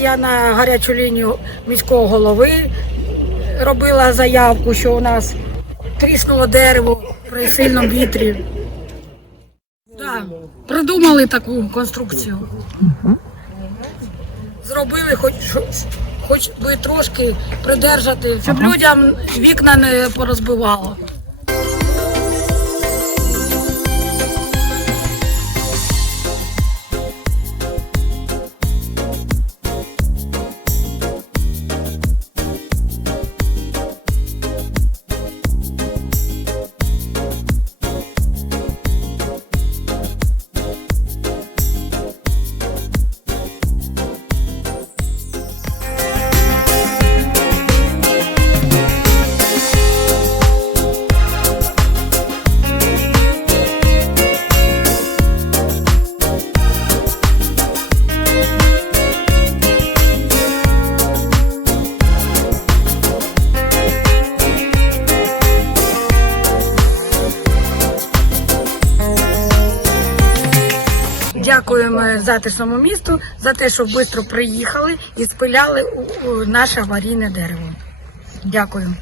я на гарячу лінію міського голови робила заявку, що у нас тріснуло дерево при сильному вітрі. Да, придумали таку конструкцію. Зробили хоч, щось, хоч би трошки придержати, щоб людям вікна не порозбивало. Дякуємо затишному місту за те, що швидко приїхали і спиляли наше аварійне дерево. Дякую.